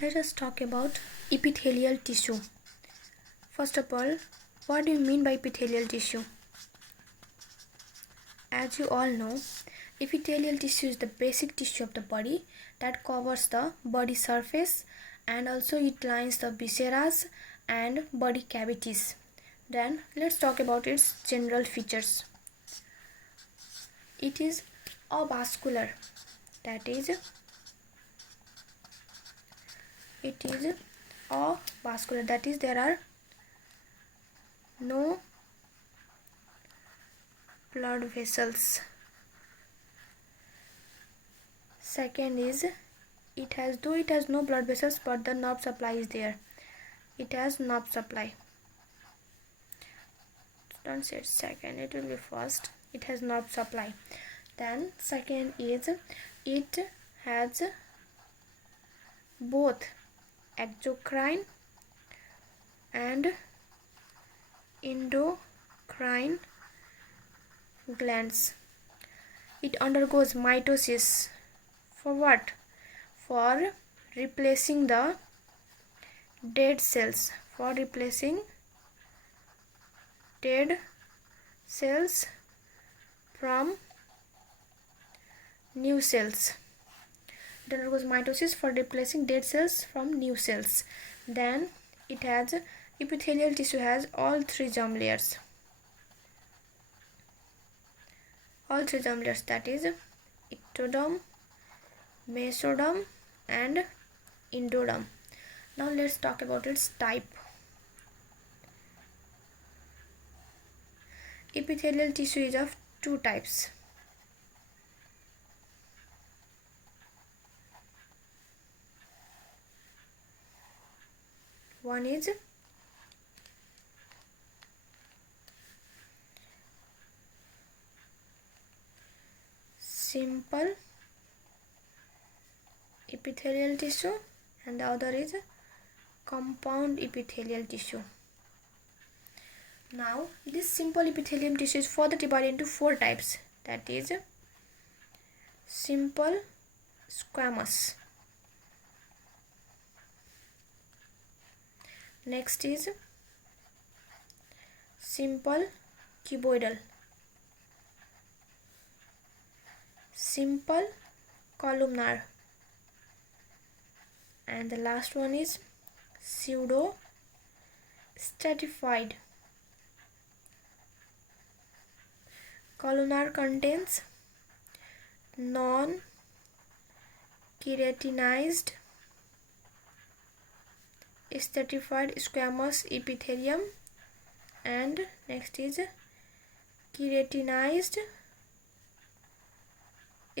Let us talk about epithelial tissue. First of all, what do you mean by epithelial tissue? As you all know, epithelial tissue is the basic tissue of the body that covers the body surface and also it lines the viscera and body cavities. Then let's talk about its general features. It is avascular, that is avascular, that is there are no blood vessels. Second is it has no blood vessels, but the nerve supply is there. It has nerve supply. Don't say it's second, it will be first. It has nerve supply. Then second is it has both exocrine and endocrine glands. It undergoes mitosis. For what? For replacing the dead cells. For replacing dead cells from new cells. It undergoes mitosis for replacing dead cells from new cells. Then it has epithelial tissue has all three germ layers. All three germ layers, that is ectoderm, mesoderm and endoderm. Now let's talk about its type. Epithelial tissue is of two types. One is simple epithelial tissue and the other is compound epithelial tissue. Now this simple epithelium tissue is further divided into four types, that is simple squamous, next is simple cuboidal, simple columnar, and the last one is pseudo stratified. Columnar contains non-keratinized stratified squamous epithelium, and next is keratinized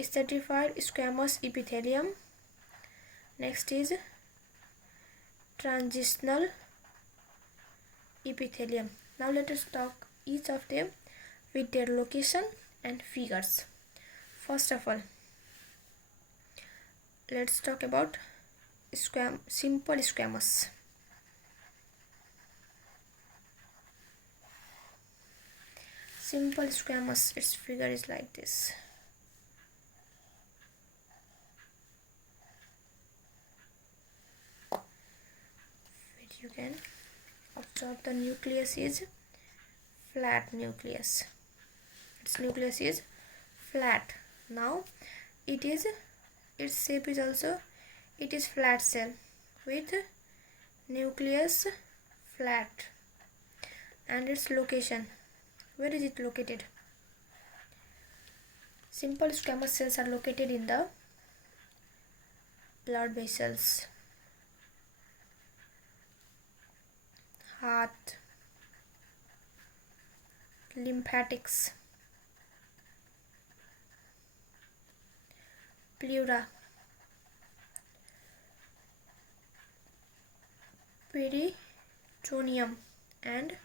stratified squamous epithelium, next is transitional epithelium. Now let us talk each of them with their location and figures. First of all, let's talk about simple squamous. Simple squamous, its figure is like this. You can observe the nucleus is flat nucleus. Its nucleus is flat. Now its shape is also, it is flat cell with nucleus flat. And its location, where is it located? Simple squamous cells are located in the blood vessels, heart, lymphatics, pleura, peritoneum and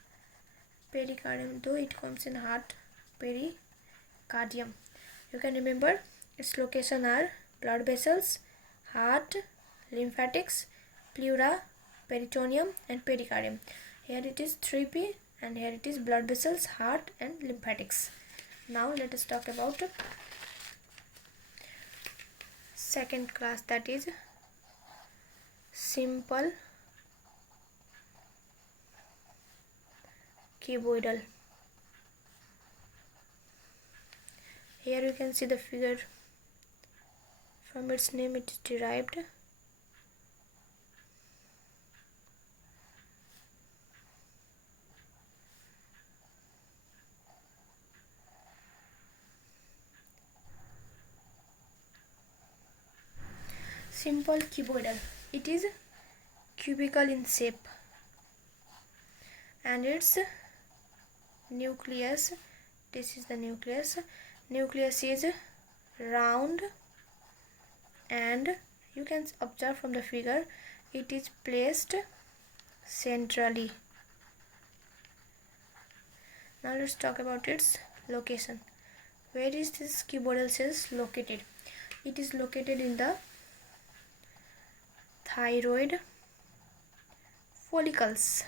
pericardium, though it comes in heart, pericardium. You can remember its location are blood vessels, heart, lymphatics, pleura, peritoneum and pericardium. Here it is 3P and here it is blood vessels, heart and lymphatics. Now let us talk about second class, that is simple cuboidal. Here you can see the figure. From its name it is derived. Simple cuboidal. It is cubical in shape, and its nucleus, this is the nucleus. Nucleus is round, and you can observe from the figure it is placed centrally. Now let's talk about its location. Where is this cuboidal cells located? It is located in the thyroid follicles.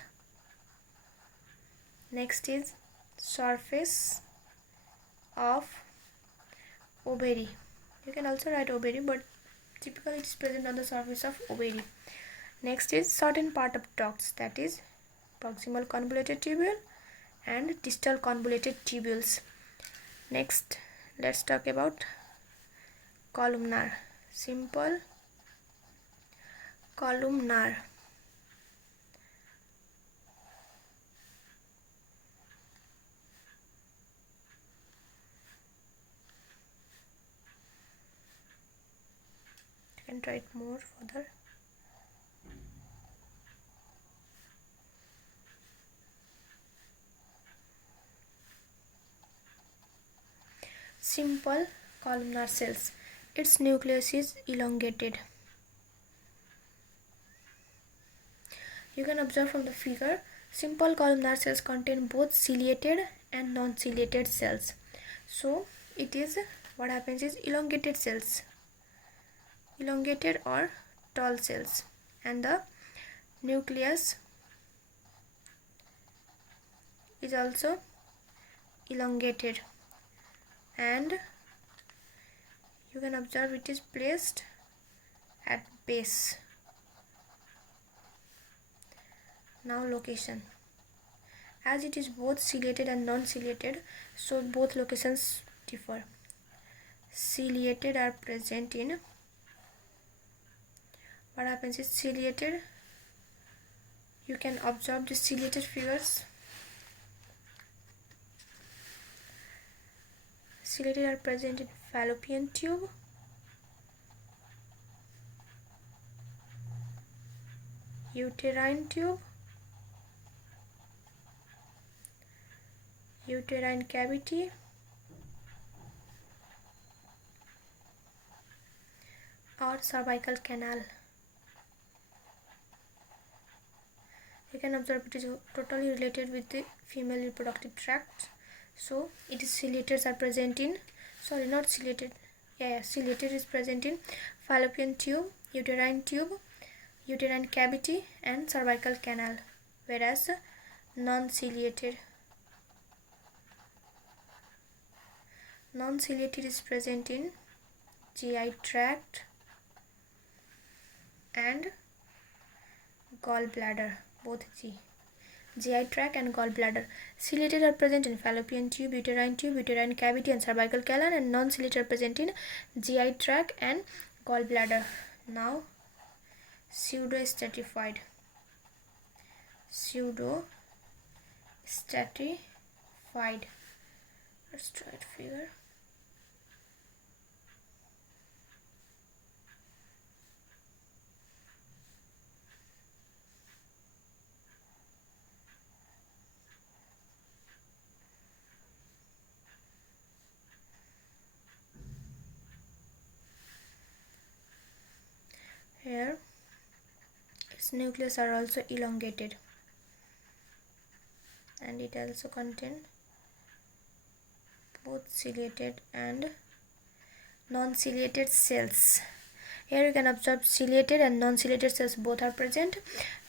Next is surface of ovary. You can also write ovary, but typically it is present on the surface of ovary. Next is certain part of ducts, that is proximal convoluted tubule and distal convoluted tubules. Next, let's talk about columnar. Simple columnar. You can try it more further. Simple columnar cells. Its nucleus is elongated. You can observe from the figure, simple columnar cells contain both ciliated and non-ciliated cells. So it is, what happens is, elongated cells, elongated or tall cells, and the nucleus is also elongated, and you can observe it is placed at base. Now location. As it is both ciliated and non-ciliated, so both locations differ. Ciliated are present in, what happens is, ciliated, you can observe the ciliated figures. Ciliated are present in fallopian tube, uterine tube, uterine cavity, or cervical canal. You can observe it is totally related with the female reproductive tract. So it is ciliated are present in, sorry, not ciliated, ciliated is present in fallopian tube, uterine cavity, and cervical canal, whereas non-ciliated is present in GI tract and gallbladder, both GI tract and gallbladder. Ciliated are present in fallopian tube, uterine cavity, and cervical canal, and non-ciliated are present in GI tract and gallbladder. Now pseudostratified. Let's try it figure. Here its nucleus are also elongated, and it also contain both ciliated and non-ciliated cells. Here you can observe ciliated and non-ciliated cells both are present.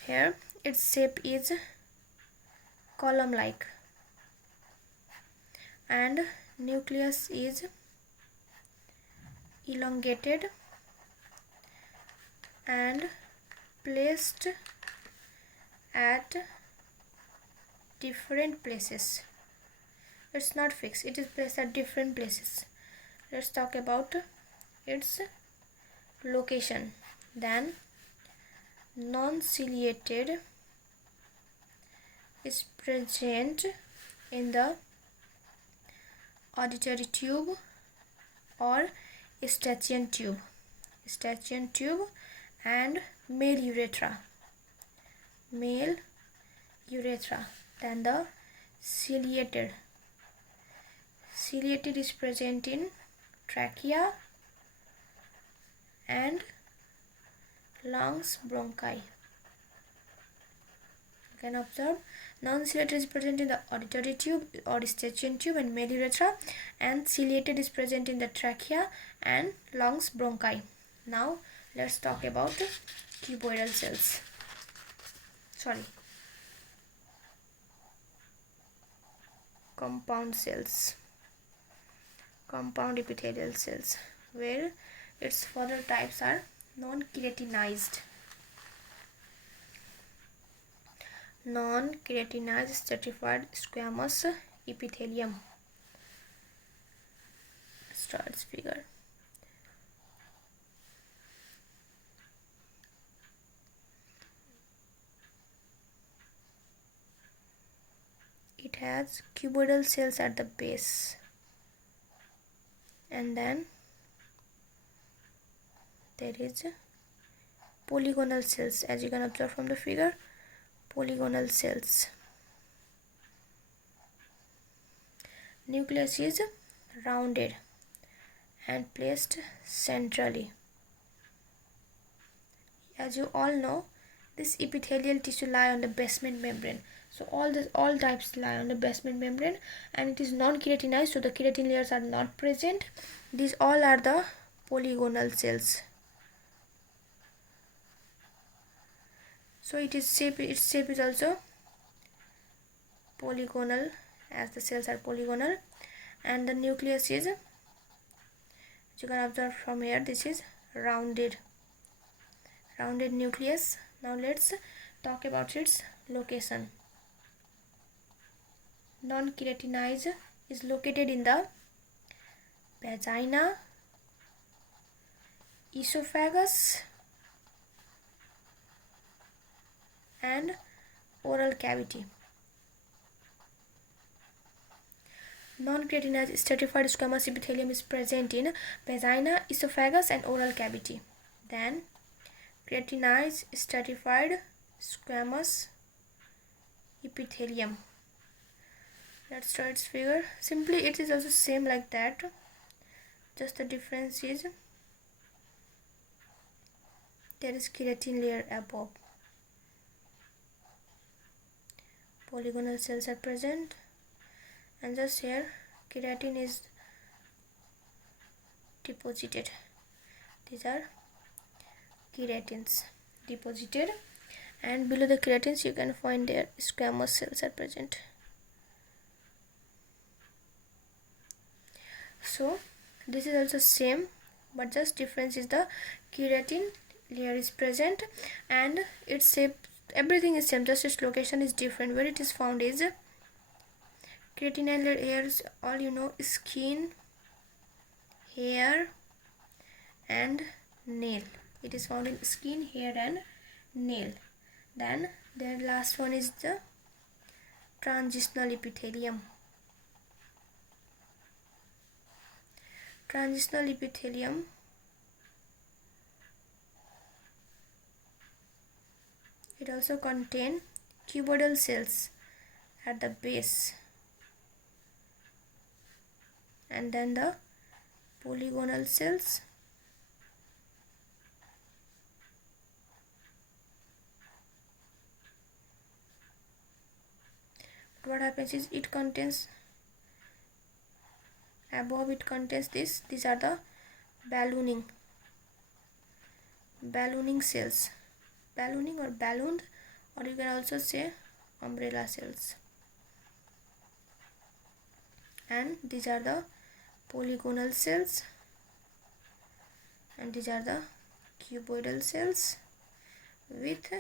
Here its shape is column like, and nucleus is elongated and placed at different places. It's not fixed, it is placed at different places. Let's talk about its location. Then non-ciliated is present in the auditory tube or Eustachian tube and male urethra. Then the ciliated is present in trachea and lungs bronchi. You can observe non-ciliated is present in the auditory tube or Eustachian tube and male urethra, and ciliated is present in the trachea and lungs bronchi. Now let's talk about cuboidal cells. Compound epithelial cells, where its further types are non-keratinized stratified squamous epithelium. Starts figure. It has cuboidal cells at the base, and then there is polygonal cells, as you can observe from the figure. Polygonal cells. Nucleus is rounded and placed centrally. As you all know, this epithelial tissue lie on the basement membrane. So all types lie on the basement membrane, and it is non-keratinized, so the keratin layers are not present. These all are the polygonal cells. So its shape is also polygonal, as the cells are polygonal, and the nucleus is, as you can observe from here, this is rounded nucleus. Now let's talk about its location. Non-keratinized is located in the vagina, esophagus and oral cavity. Non-keratinized stratified squamous epithelium is present in vagina, esophagus and oral cavity. Then keratinized stratified squamous epithelium. Let's draw its figure. Simply it is also same like that, just the difference is there is keratin layer above. Polygonal cells are present, and just here keratin is deposited. These are keratins deposited, and below the keratins you can find their squamous cells are present. So this is also same, but just difference is the keratin layer is present and its shape, everything is same, just its location is different. Where it is found is keratinal layers, all you know, skin, hair and nail. It is found in skin, hair and nail. Then the last one is the transitional epithelium. Transitional epithelium it also contain cuboidal cells at the base, and then the polygonal cells what happens is it contains above, it contains these are the ballooning cells, ballooning or ballooned, or you can also say umbrella cells, and these are the polygonal cells, and these are the cuboidal cells, with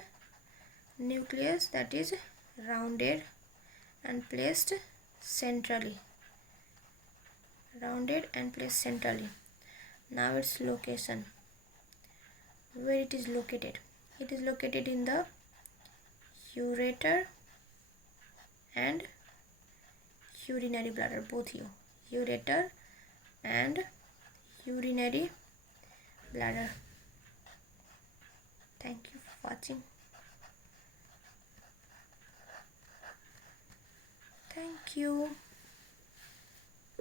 nucleus that is rounded and placed centrally. Rounded and placed centrally. Now its location. Where it is located? It is located in the ureter and urinary bladder, both here. Ureter and urinary bladder. Thank you for watching. Thank you.